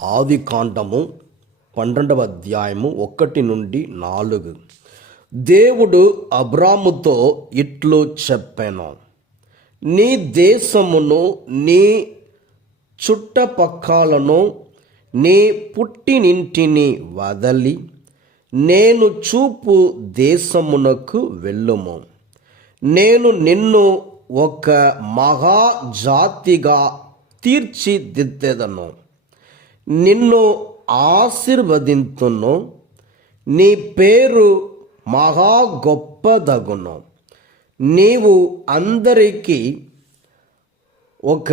ఆదికాండము 12వ అధ్యాయము 1-4. దేవుడు అబ్రాముతో ఇట్లు చెప్పెను, నీ దేశమును, నీ చుట్టపక్కలను, నీ పుట్టినింటిని వదలి నేను చూపు దేశమునకు వెళ్ళుము. నేను నిన్ను ఒక మహాజాతిగా తీర్చిదిద్దెదను. నిన్ను ఆశీర్వదింతును. నీ పేరు మహా గొప్పదగును. నీవు అందరికీ ఒక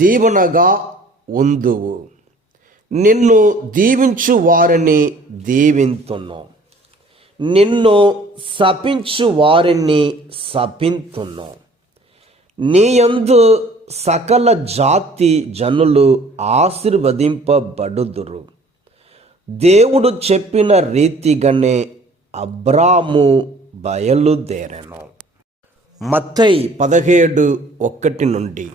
దీవెనగా ఉందువు. నిన్ను దీవించు వారిని దీవింతును, నిన్ను శపించు వారిని శపింతును. నీయందు సకల జాతి జనులు ఆశీర్వదింపబడుదురు. దేవుడు చెప్పిన రీతిగానే అబ్రాము బయలుదేరెను. మత్తయి 17:1.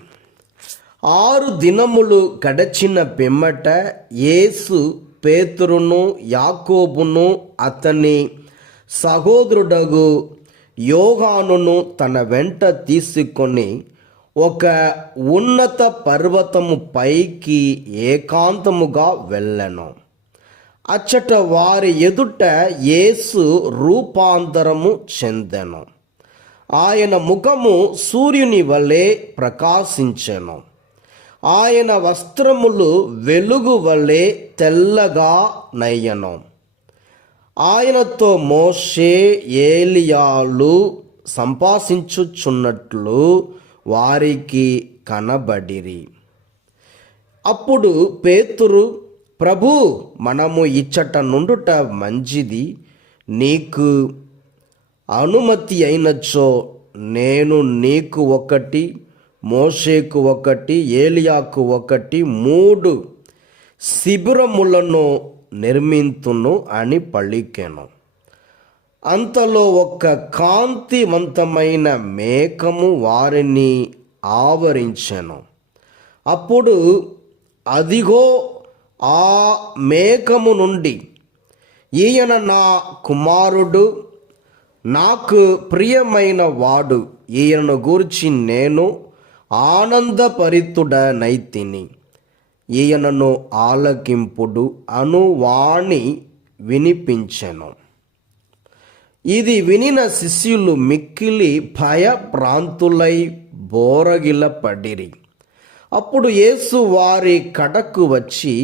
6 దినములు గడచిన పిమ్మట యేసు పేతురును, యాకోబును, అతని సహోదరుడగు యోహానును తన వెంట తీసుకొని ఒక ఉన్నత పర్వతము పైకి ఏకాంతముగా వెళ్ళెను. అచ్చట వారి ఎదుట యేసు రూపాంతరము చెందెను. ఆయన ముఖము సూర్యుని వలె ప్రకాశించెను. ఆయన వస్త్రములు వెలుగు వలె తెల్లగా నయ్యెను. ఆయనతో మోషే, ఏలియాలు సంభాషించుచున్నట్లు వారికి కనబడిరి. అప్పుడు పేతురు, ప్రభూ, మనము ఇచ్చట నుండుట మంచిది. నీకు అనుమతి అయినచో నేను నీకు ఒకటి, మోషేకు ఒకటి, ఏలియాకు ఒకటి 3 శిబిరములను నిర్మింతును అని పలికెను. అంతలో ఒక కాంతివంతమైన మేఘము వారిని ఆవరించెను. అప్పుడు అదిగో, ఆ మేఘము నుండి, ఈయన నా కుమారుడు, నాకు ప్రియమైన వాడు, ఈయనను గూర్చి నేను ఆనందభరితుడనైతిని, ఈయనను ఆలకింపుడు అను వాణి వినిపించెను. ఇది వినిన శిష్యులు మిక్కిలి భయభ్రాంతులై బోరగిల పడిరి. అప్పుడు యేసు వారి కడకు వచ్చి